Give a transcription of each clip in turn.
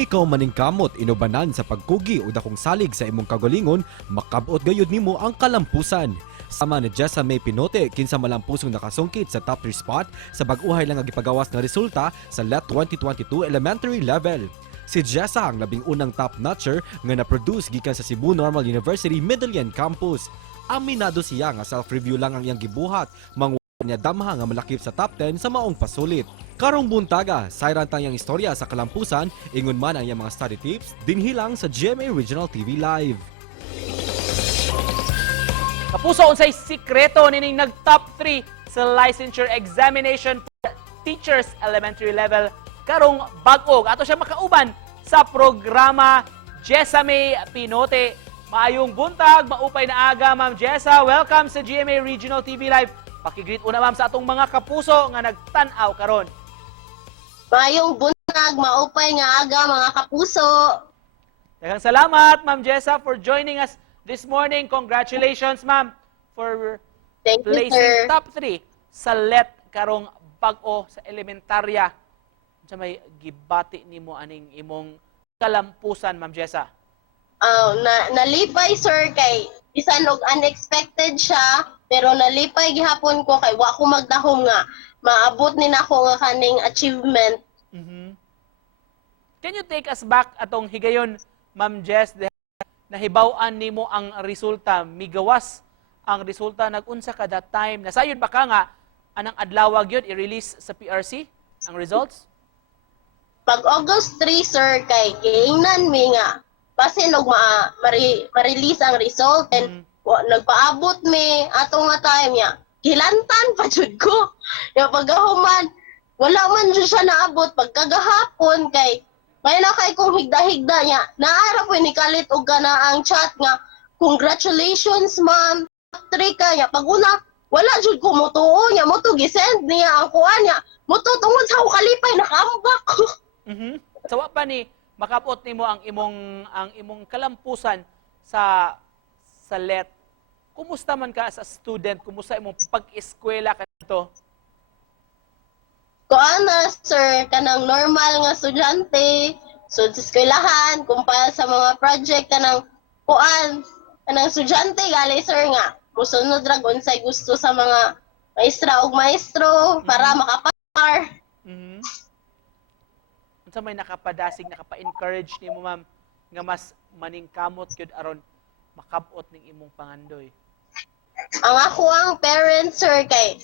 ikaw maningkamot inubanan sa pagkugi o dakong salig sa imong kagalingon, makabot gayud nimo ang kalampusan. Sama ni Jessa May Pinote kinsa malampusong nakasungkit sa top 3 spot sa bag-uhay lang nga gipagawas nga resulta sa LET 2022 elementary level. Si Jessa ang labing unang top-notcher nga na-produce gikan sa Cebu Normal University Medellin Campus. Aminado siya nga self-review lang ang iyang gibuhat, niya damha nga malakip sa top 10 sa maong pasulit. Karong buntaga, sayran tang istorya sa kalampusan, ingon man ang iyang mga study tips, dinhilang sa GMA Regional TV Live. Kapuso, unsay sikreto nining nag-top 3 sa licensure examination for teachers elementary level karong bag-o. Ato siya makauban sa programa Jessa May Pinote. Maayong buntag, maupay na aga, Ma'am Jessa. Welcome sa GMA Regional TV Live. Pakigreet una, ma'am, sa atong mga kapuso nga nagtan-aw karon. Mayong buntag, maupay nga aga mga kapuso. Daghang salamat, Ma'am Jessa, for joining us this morning. Congratulations, ma'am, for Thank you, placing sir. top 3 sa LET karong bag-o sa elementarya. Sa may gibati nimo aning imong kalampusan, Ma'am Jessa. Nalipay, sir, kay bisan og unexpected siya, pero nalipay gihapon ko kay wa ko magdahom nga maabot ni nako nga kaning achievement. Can you take us back atong higayon, Ma'am Jess, nahibaw-an nimo ang resulta, migawas ang resulta, nag-unsa ka that time? Nasayod ba ka nga anang adlaw gyud i-release sa PRC ang results? Pag August 3, sir, kay giingnan mi nga basin og ma-release ang result and nagpaabot mi ato nga time niya. Gilantan pa jud ko. Yung paggahuman, wala man jud siya naabot pagkagahapon kay may na kay kung higda-higda niya. Naara po ni kalit og kana ang chat nga, congratulations ma'am. 3 ka niya. Pag una, wala jud ko mutuo niya. Muto gisend niya ang kuha niya. Muto tungod sa ako kalipay nakaambak ko. Sawa pa ni makapot nimo ang imong kalampusan sa LET. Kumusta man ka as a student? Kumusta imong pag-eskwela kanto? Kuana, sir, kanang normal nga estudyante, so sa eskwelahan, kumpara sa mga project, kanang kanang estudyante, gali, sir, nga, musunod dragon say gusto sa mga maestra o maestro, para makapar. Unsa may nakapadasig, nakapa-encourage nimo, ma'am, nga mas maningkamot gyud aron makabot ning imong pangandoy? Ang ako ang parents, sir, kay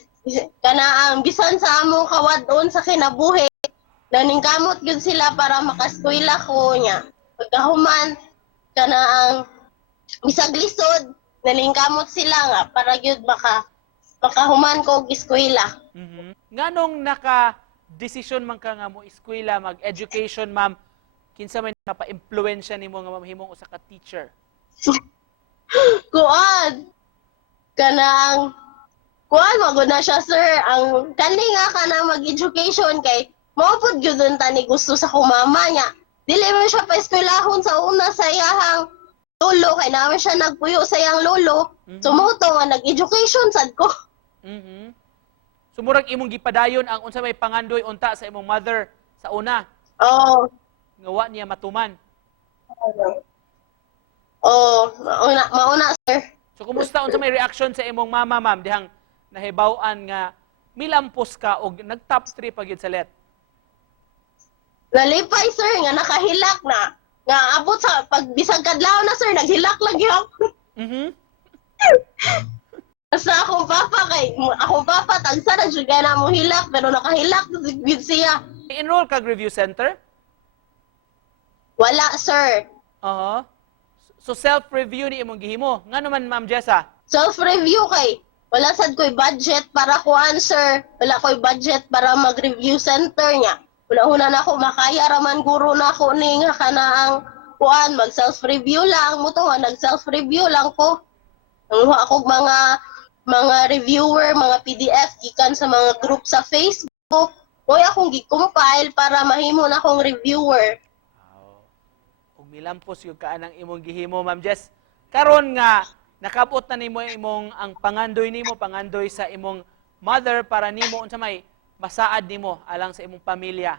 kana ang bisan sa among kawadon sa kinabuhi, naningkamot gyud sila para makaskwela ko niya. Pagkahuman, kana ang bisag lisod, naningkamot sila nga para gyud makahuman ko og eskwela. Nganong naka-desisyon man ka nga mo eskwela, mag-education, ma'am, kinsa may napa-impluwensya nimo nga mamahimong usa ka teacher? Magod na siya, sir. Ang kani nga ka na mag-education kay maupod gyud ta ni gusto sa kumama niya. Dili man siya pa eskwelahon sa una sa iyahang lolo kay naman siya nagpuyo sa iyang lolo. Sumuto nga nag-education sad ko. Sumurag imong gipadayon ang unsa may pangandoy unta sa imong mother sa una. Oo. Ngawa niya matuman. Mauna, sir. So kumusta unsa may reaction sa imong mama, ma'am, dihang nahibaw-an nga milampos ka og nag-top 3 pa gyud sa LET? Nalipay, sir, nga nakahilak na. Nga abot sa pagbisag kadlaw na, sir, naghilak lang gyapon. Sa akong papa, tagsa na jud kay na mo hilak, pero nakahilak gyud siya. I-enroll kag review center? Wala, sir. So self-review ni imong gihimo. Ngano man, Ma'am Jessa? Self-review kay wala sad ko'y budget para kuan, sir. Wala ko'y budget para mag-review center niya. Una-una na ako makaya raman guro na ako ni nga kanaang kuan, mag-self-review lang. Muto nga nag-self-review lang ko. Nanguha ako mga reviewer, mga PDF gikan sa mga group sa Facebook. Uy, akong gi-compile para mahimo na akong reviewer. Kung milampos yung kaanang imong gihimo, Ma'am Jess, karon nga nakabot na nimo imong ang pangandoy sa imong mother para nimo unsa may masaad nimo alang sa imong pamilya.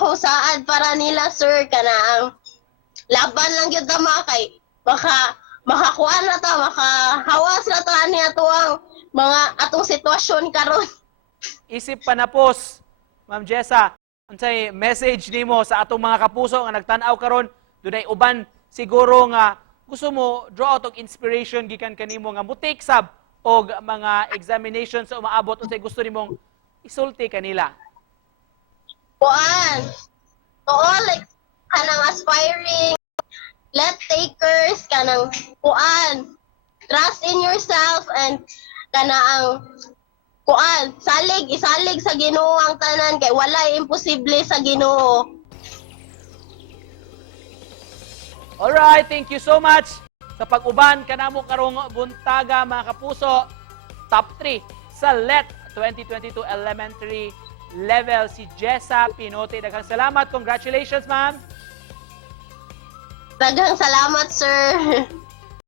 husaad para nila sir kana ang laban lang gyud ta mga kay makakuha na ta, makahawas na ta ni atuang mga atong sitwasyon karon. Isip panapos, Ma'am Jessa, unsay message nimo sa atong mga kapuso nga nagtan-aw karon, dunay uban siguro nga gusto mo draw out og inspiration gikan kanimo nga mutik sab og mga examinations sa umaabot unsay gusto nimong isulti kanila. Kuan, to all like, kanang aspiring, let takers, kanang kuan, trust in yourself, and kanang kuan, isalig sa Ginoo ang tanan, kay walay imposible sa Ginoo. Alright, thank you so much sa pag-uban kanamo karong buntaga mga kapuso. Top 3 sa LET 2022 Elementary Level si Jessa Pinote. Daghang salamat. Congratulations, ma'am. Daghang salamat, sir.